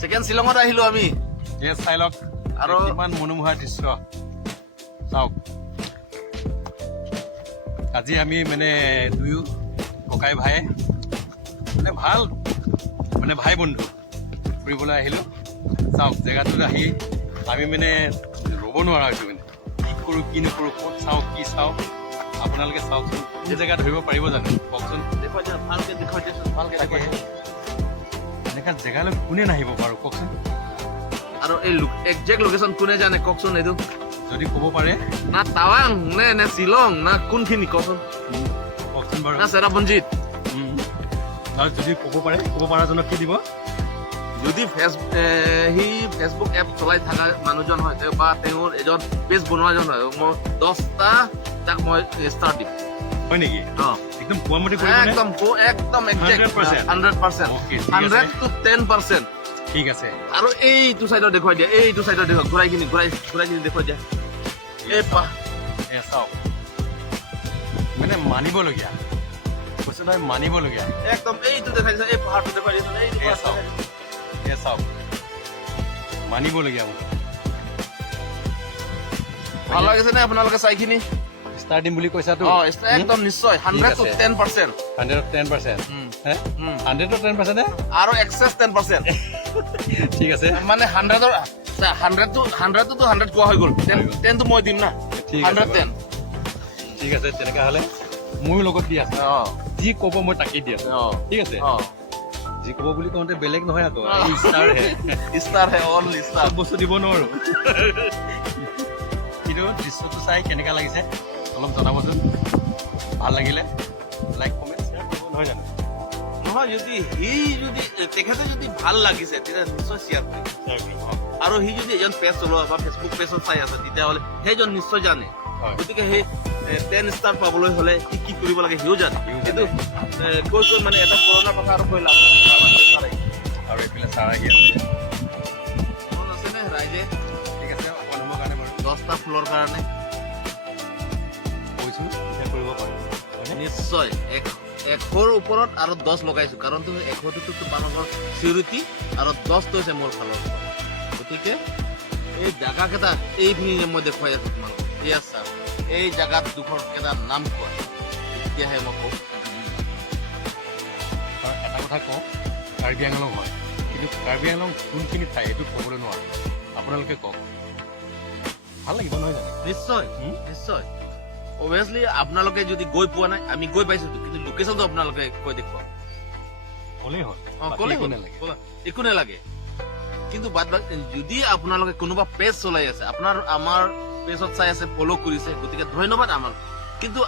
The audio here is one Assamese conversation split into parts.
সেকেন্ড শিলঙত আহিলো আমি চাই লওক আৰু ইমান মনোমোহা দৃশ্য চাওক। আজি আমি মানে দুয়ো ককাই ভাই মানে ভাল মানে ভাই বন্ধু ফুৰিবলৈ আহিলো। চাওক জেগাটোত আহি আমি মানে ৰ'ব নোৱাৰা হৈছো মানে কি কৰোঁ কি নকৰোঁ, ক'ত চাওঁ কি চাওঁ। আপোনালোকে চাওকচোন, এই জেগা ধৰিব পাৰিব জানো কওকচোন? ভালকে দেখুৱাই দিয়কচোন, ভালকে দেখুৱাই দিয়ক। এনেকুৱা জেগালৈ কোনে নাহিব বাৰু কওকচোন? আৰু এই একজেক্ট লোকেশ্যন কোনে জানে কওকচোন? এইটো যদি ক'ব পাৰে না টাৱাং নে শ্বিলং না কোনখিনি কওকচোন? কওকচোন বাৰু। না চেৰাপুঞ্জীত? আৰু যদি ক'ব পাৰে, ক'ব পৰাজনক কি দিব? যদি সি ফেচবুক এপ চলাই থকা মানুহজন হয় বা তেওঁৰ এজন পেজ বনোৱাজন হয়, মই 10টা তাক মই ষ্টাৰ দিম। হয় নেকি? একদম পোৱামতি একদম একদম 100%, 100 to 10%। ঠিক আছে। আৰু এইটো চাইডত দেখুৱাই দিয়া, এইটো চাইডত দেখুৱাই ঘূৰাই কিনি দেখুৱাই দিয়া। এই চাওক মানে মানিবলগীয়া কৈছে নহয়, মানিবলগীয়া একদম। এইটো দেখাই দিছে, এই পাহাৰটো দেখুৱাই দিছে, এই চাওক, চাওক মানিবলগীয়া। ভাল লাগিছে নে আপোনালোকে চাইখিনি? ষ্টাৰ দিম বুলি কৈছাতো? একদম নিশ্চয় 100 to 10%। 100% 100% আৰু এক্সেছ 10%। ঠিক আছে, মানে 100 to 100 কোৱা হৈ গ'ল, 10 টো মই দিম না। 110 ঠিক আছে। তেনেকা হ'লে মোৰ লগত দি আছে, যি ক'ব মই তাকেই দি আছো। ঠিক আছে, যি ক'ব বুলি কওঁতে বেলেগ নহয় আকৌ, ষ্টাৰ হে, অল ষ্টাৰ। বস্তু দিব নোৱাৰো। কিন্তু দৃশ্যটো চাই কেনেকা লাগিছে অলপ জনাবচোন। ভাল লাগিলে লাইক কমেণ্ট শ্বেয়াৰ কৰিব, নহয় জানো? নহয়, যদি তেখেতে যদি ভাল লাগিছে তেতিয়া নিশ্চয় শ্বেয়াৰ কৰিব। আৰু সি যদি এজন পেজ চলোৱা বা ফেচবুক পেজত চাই আছে তেতিয়াহ'লে সেইজন নিশ্চয় জানে। গতিকে সেই 10 ষ্টাৰ পাবলৈ হ'লে সি কি কৰিব লাগে সিও জানে। কিন্তু কৈ মানে এটা পুৰণা কথা আৰু কৈ লাভ নাই। আৰু এইফালে চাৰ আহি আছে, মন আছেনে ৰাইজে? ঠিক আছে, অকণ হ'বৰ কাৰণে বাৰু 10টা ফুলৰ কাৰণে কৈছোঁ কৰিব পাৰোঁ। নিশ্চয় 100ৰ ওপৰত আৰু 10 লগাইছো, কাৰণ তুমি 100টো তোমালোকৰ চিউৰিটি আৰু 10টো হৈছে মোৰ ফালৰ পৰা। গতিকে এই জাগা কেইটা এইখিনি মই দেখুৱাই আছো তোমালোকক। ঠিক আছে, এই জাগাত কেইটাৰ নাম কোৱা, তেতিয়াহে মই কওঁ। এটা কথা কওঁ, কাৰ্বি আংলং হয়, কিন্তু কাৰ্বি আংলং কোনখিনি ঠাই এইটো ক'বলৈ নোৱাৰোঁ। আপোনালোকে কওক, ভাল লাগিব নহয় জানো? নিশ্চয় নিশ্চয়। অভিয়াছলি আপোনালোকে যদি গৈ পোৱা নাই, আমি গৈ পাইছো, কিন্তু লোকেশ্যনটো আপোনালোকে কৈ দেখুৱা। ক'লেই হ'ল, ক'লেই হ'ল, একো নালাগে। কিন্তু যদি আপোনালোকে কোনোবা পেজ চলাই আছে, আমাৰ পেজত চাই আছে, ফ'ল' কৰিছে, গতিকে ধন্যবাদ আমাৰ। কিন্তু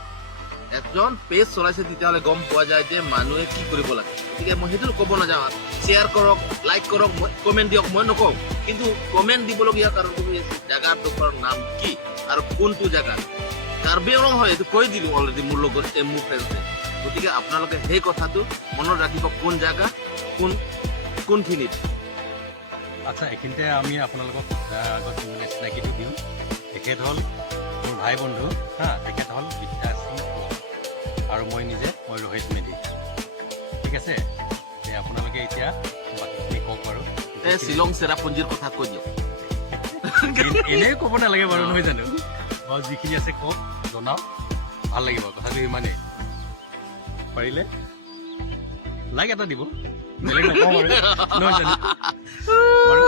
এজন পেজ চলাইছে তেতিয়াহ'লে গম পোৱা যায় যে মানুহে কি কৰিব লাগে। গতিকে মই সেইটো ক'ব নাযাওঁ। শ্বেয়াৰ কৰক, লাইক কৰক, কমেণ্ট দিয়ক, মই নকওঁ। কিন্তু কমেণ্ট দিবলগীয়া কাৰণটো হৈছে জাগাটোৰ নাম কি আৰু কোনটো জাগা। কাৰ্বি আংলং হয়, এইটো কৈ দিলো অলৰেডি মোৰ লগত মোৰ ফ্ৰেণ্ডে। গতিকে আপোনালোকে সেই কথাটো মনত ৰাখিব, কোন জাগা কোনখিনিত। আচ্ছা, এইখিনিতে আমি আপোনালোকক আগত মানে চিনাকিটো দিওঁ। তেখেত হ'ল মোৰ ভাই বন্ধু, তেখেত হ'ল বিদ্যা সিং আৰু মই ৰোহিত মেধি। ঠিক আছে, আপোনালোকে এতিয়া বাকীখিনি কওক বাৰু। শ্বিলং চেৰাপুঞ্জীৰ কথা কৈ দিয়ক। এনেই ক'ব নালাগে বাৰু, নহয় জানো? বাৰু যিখিনি আছে কওক, জনাওক, ভাল লাগিব। কথাটো ইমানেই। পাৰিলে লাইক এটা দিব, বেলেগ নকওঁ বাৰু, নহয় জানো? বাৰু